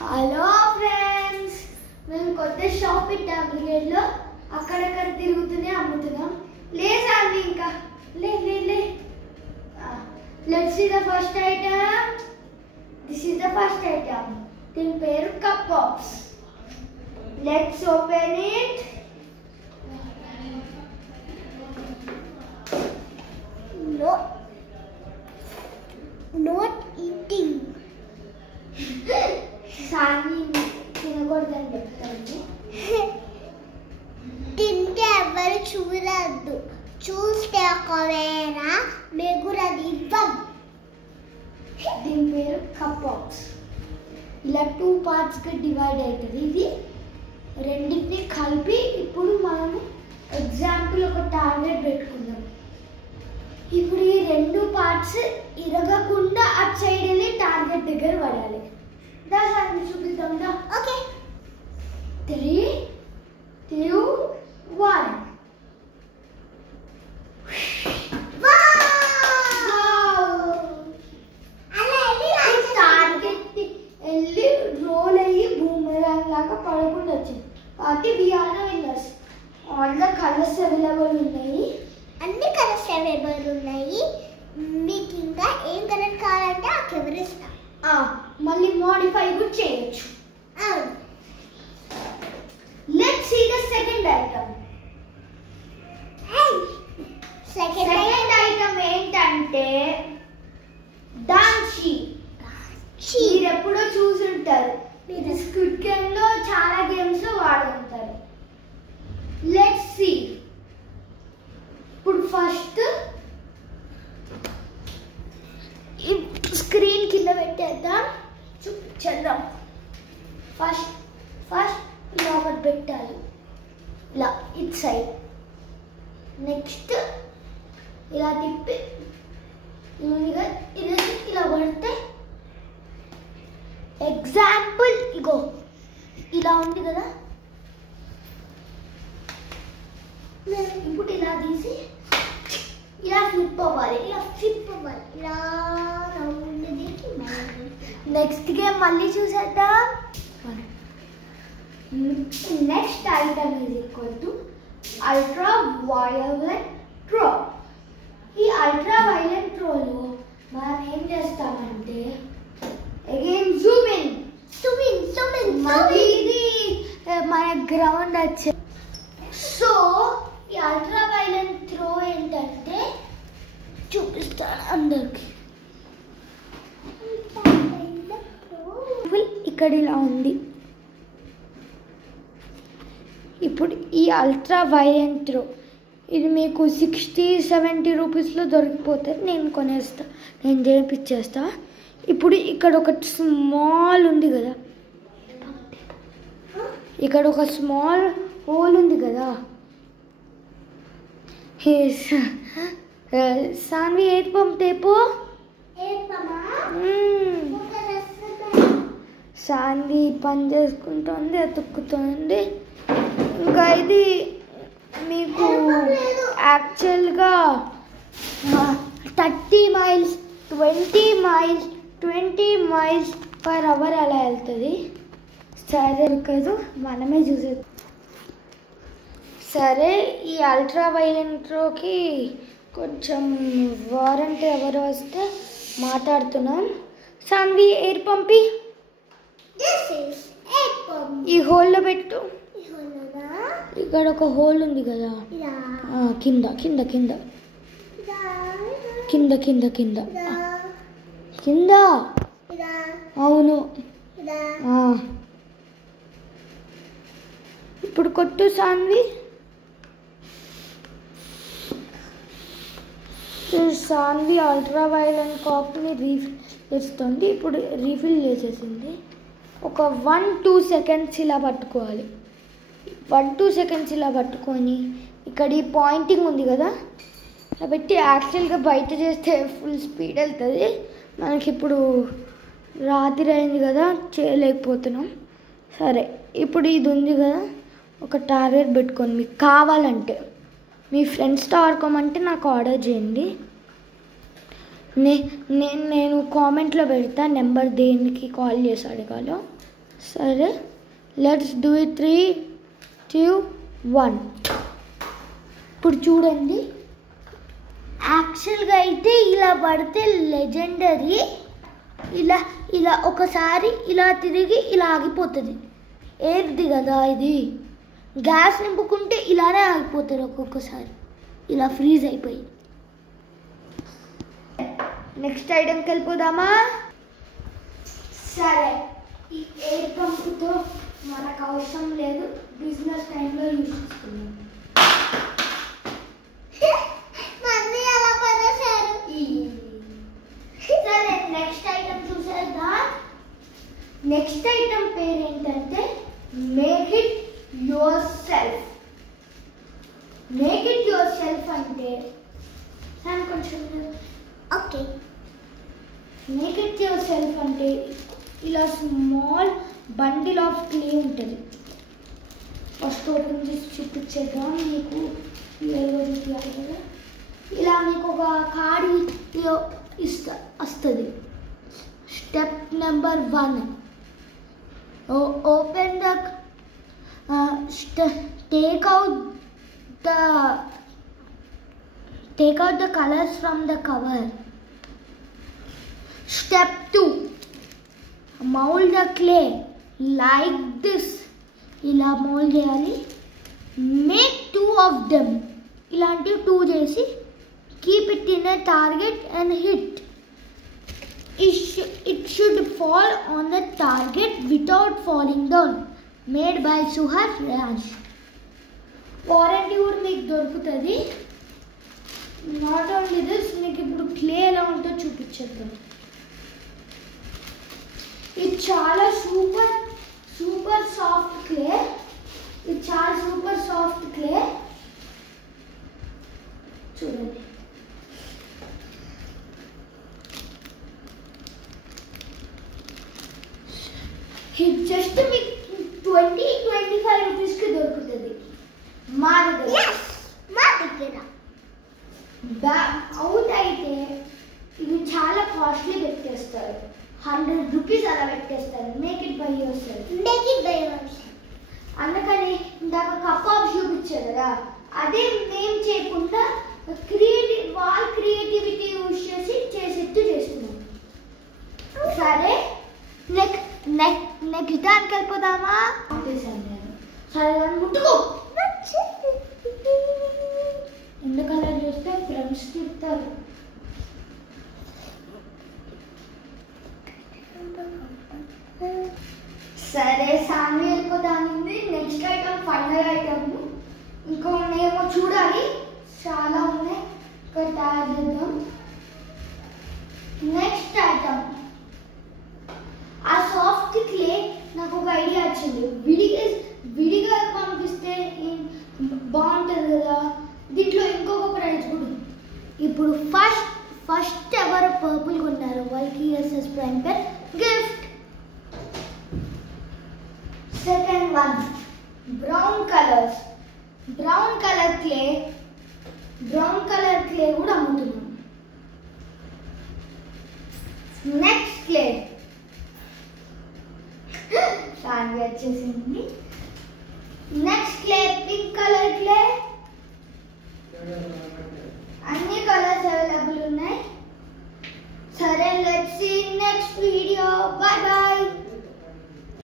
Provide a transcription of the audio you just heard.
Hello friends, మేము కొత్త shop పెట్టాం బ్రిగేడ్లో. అక్కడక్కడ తిరుగుతూనే అమ్ముతున్నాం. లేసాండి ఇంకా లే లే లే let's see the first item. This is the first item. దీని పేరు cup pops. Let's open it. No, not eating. సాని తినకూడదని చెప్తాను. తింటే ఎవరు చూడద్దు, చూస్తే ఒకవేళ మీకు అది ఇవ్వం. దీని పేరు కప్ బాక్స్. ఇలా 2 పార్ట్స్గా డివైడ్ అవుతుంది. ఇది రెండింటిని కలిపి ఇప్పుడు మనము ఎగ్జాంపుల్ ఒక టార్గెట్ పెట్టుకుందాం. ఇప్పుడు ఈ 2 పార్ట్స్ ఇరగకుండా అటు సైడ్ వెళ్ళి టార్గెట్ దగ్గర పడాలి. దాన్ని చూపిద్దాం. ఓకే, 3, 2, 1. టార్గెట్ వెళ్ళి రోల్ అయ్యి బూమరాంగ్ లాగా పడకుండా వచ్చింది. కాబట్టి we are the winners. All the colours available ఉన్నాయి. అన్ని కలర్స్ అవైలబుల్ ఉన్నాయి. మీకు ఇంకా ఏం కలర్ కావాలంటే ఆ కలర్ ఇస్తాం. మళ్ళీ మోడిఫై కూడా చేయొచ్చు. Let's see the second item. Second item ఏంటంటే డాన్షీ. మీరు ఎప్పుడో చూసుంటారు. మీరు స్క్విడ్ గేమ్ లో చాలా గేమ్స్ లో వాడుతుంటారు. Let's see. ఇప్పుడు ఫస్ట్ స్క్రీన్ కింద పెట్టేద్దాం, చూపించేద్దాం. ఫస్ట్ ఇలా ఒకటి పెట్టాలి, ఇలా ఇట్ సైడ్. నెక్స్ట్ ఇలా తిప్పి ఇలా పడితే ఎగ్జాంపుల్ ఇగో ఇలా ఉంది కదా. ఇప్పుడు ఇలా తీసి ఇలా ఫ్లిప్ అవ్వాలి, ఇలా నెక్స్ట్ గేమ్ మళ్ళీ చూసేద్దాం. Next item is equal to ultra violent throw. ఈ అల్ట్రా వైలెంట్ త్రోలో మనం ఏం చేస్తామంటే అగైన్ జూమ్ ఇన్ మళ్ళీ ఇది మన గ్రౌండ్ వచ్చే. సో ఈ అల్ట్రా వైలెంట్ త్రో ఏంటంటే చూపిస్తాను అందరికి. ఇక్కడ ఇలా ఉంది. ఇప్పుడు ఈ అల్ట్రా వైలెంట్ త్రో ఇది మీకు 60-70 రూపీస్లో దొరికిపోతుంది. నేను కొనేస్తా, నేను చేయించేస్తా. ఇప్పుడు ఇక్కడ ఒక స్మాల్ ఉంది కదా, ఇక్కడ ఒక స్మాల్ హోల్ ఉంది కదా. సాన్వి ఎయిర్ పంప్ తేపో. సాన్వి పని చేసుకుంటుంది, అతుక్కుతుంది. ఇంకా ఇది మీకు యాక్చువల్గా 30 మైల్స్ 20 మైల్స్ పర్ అవర్ అలా వెళ్తుంది. సరే కదా, మనమే చూసేది. సరే, ఈ అల్ట్రా వైలెంట్లోకి కొంచెం వారంటీ ఎవరు వస్తే మాట్లాడుతున్నాం. సాన్వి ఎయిర్ పంపి ఈ హోల్లో పెట్టు. ఇక్కడ ఒక హోల్ ఉంది కదా, కింద కింద కింద కింద కింద కింద కింద. అవును, ఇప్పుడు కొట్టు సాన్వి. సాన్వి అల్ట్రా వైలెంట్ కాప్ని రీఫిల్ చేస్తుంది. ఇప్పుడు రీఫిల్ చేసేసింది. ఒక 1-2 సెకండ్స్ ఇలా పట్టుకోవాలి. 1-2 సెకండ్స్ ఇలా పట్టుకొని ఇక్కడ ఈ పాయింటింగ్ ఉంది కదా కాబట్టి యాక్చువల్గా బయట చేస్తే ఫుల్ స్పీడ్ వెళ్తుంది. మనకి ఇప్పుడు రాత్రి అయింది కదా, చేయలేకపోతున్నాం. సరే, ఇప్పుడు ఇది ఉంది కదా, ఒక టార్గెట్ పెట్టుకొని మీకు కావాలంటే మీ ఫ్రెండ్స్తో ఆడుకోమంటే నాకు ఆర్డర్ చేయండి. నేను కామెంట్లో పెడతా నెంబర్, దేనికి కాల్ చేసి అడగాలో. సరే లెట్స్ డూ ఇట్ 3, 2, 1. ఇప్పుడు చూడండి, యాక్చువల్గా అయితే ఇలా పడితే లెజెండరీ, ఇలా ఇలా ఒకసారి ఇలా తిరిగి ఇలా ఆగిపోతుంది. ఏది కదా ఇది, గ్యాస్ నింపుకుంటే ఇలానే ఆగిపోతుంది ఒక్కొక్కసారి, ఇలా ఫ్రీజ్ అయిపోయి. నెక్స్ట్ ఐటెంకి వెళ్ళిపోదామా? సరే, ఈ ఎయిర్ పంపుతో మనకు అవసరం లేదు, బిజినెస్ టైంలో యూజ్ చేసుకున్నాం. సరే, నెక్స్ట్ ఐటమ్ చూసేద్దాం. నెక్స్ట్ ఐటమ్ పేరు ఏంటంటే make it your self. Make it your self అంటే కొంచెం okay, make it your self అంటే ఇలా స్మాల్ బండిల్ ఆఫ్ క్లే ఉంటుంది. ఫస్ట్ ఓపెన్ చేసి చూపించేద్దాం మీకు. ఇలా మీకు ఒక కార్డు వస్తుంది. Step number 1, open the take out the colors from the cover. Step 2, mold the clay like this. ఇలా mold చేయాలి. Make 2 of them. ఇలాంటి 2 చేసి keep it in a target and hit. It should fall on the target without falling down. Made by Suhar Raj. Warranty కూడా మీకు దొరుకుతుంది. Not only this, మీకు ఇప్పుడు clay ఎలా ఉంటుందో చూపించేద్దాం. ఇది చాలా సూపర్ సూపర్ సాఫ్ట్ క్లే. ఇది చాలా సూపర్ సాఫ్ట్ క్లే. చూడండి, ఇది జస్ట్ మీకు 20-25 రూపీస్కి దొరుకుతుంది మా దగ్గర. అవుట్ అయితే ఇవి చాలా కాస్ట్లీ పెట్టేస్తారు, 100 రూపీస్ అలా పెట్టేస్తారు. Make it by your self. అందుకని ఇందాక కప్ ఆఫ్ చూపించారు కదా, అదే నేమ్ చేయకుండా వాళ్ళ క్రియేటివిటీ యూజ్ చేసేట్టు చేస్తున్నాం. సరే, నెక్స్ట్ దానికి వెళ్ళిపోదామా? సరే, దాన్ని ముట్టుకో. ఎందుకలా చూస్తే ఫ్రెండ్స్ తిడతారు. సరే, సామి వెళ్ళిపోతాను. Next item final item. ఇంకా ఉన్నాయేమో చూడాలి, చాలా ఉన్నాయి, ఇక్కడ తయారు చేద్దాం. నెక్స్ట్ ఐటమ్, ఆ సాఫ్ట్ క్లే నాకు ఒక ఐడియా వచ్చింది. విడిగా పంపిస్తే బాగుంటుంది కదా. దీంట్లో ఇంకొక ప్రైజ్ కూడా ఉంది. ఇప్పుడు ఫస్ట్ ఎవరు పర్పుల్ కొన్నారు వాళ్ళకి SS prime pen gift. Second one brown colour clay కూడా అమ్ముతున్నాం. నెక్స్ట్ క్లే సాంగ్ వచ్చేసింది. Next clay pink colour clay. అన్ని కలర్స్ అవైలబుల్ ఉన్నాయి. సరే, let's see next video. Bye by.